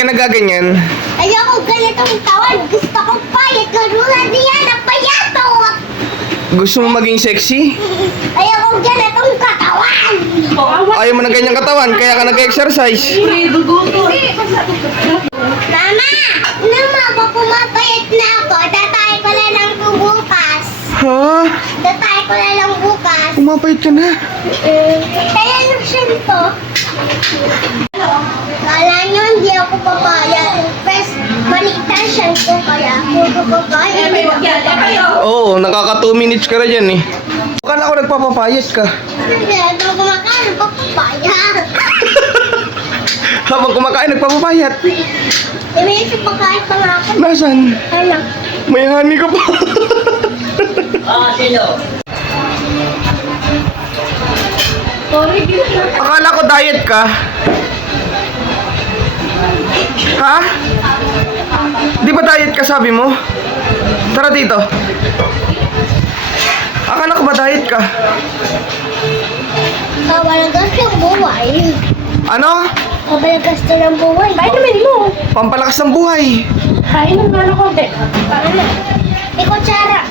ka nagaganyan? Ayoko ganitong tawan. Gusto ko payat. Katulad niya na payato. Gusto mo maging sexy? Ayoko ganitong katawan. Ayaw mo ng ganyang katawan, kaya ka nag-exercise. Mama! Mama, pag pumapayat na ako, tatay ko na lang po bukas. Ha? Tatay ko na lang bukas. Umapait ka na. Kaya yung to. Kala nyo hindi ako papayat. First, malitan siya ko kaya ako papayat. Oo, nakaka 2 minutes ka na dyan eh. Akala ko nagpapapayat ka. Hindi, ito kumakain, papayat. Habang kumakain, nagpapapayat. May isip pagkain pa nga ako. Nasaan? Anak. May honey ka pa. Akala ko diet ka. Ha? Di ba diet ka sabi mo? Tara dito. Akala ko ba diet ka? Kabalagas ng buhay. Ano? Kabalagas na ng buhay. Vitamin mo. Pampalakas ng buhay. Kain ng ano konti. Ano? May kutsara.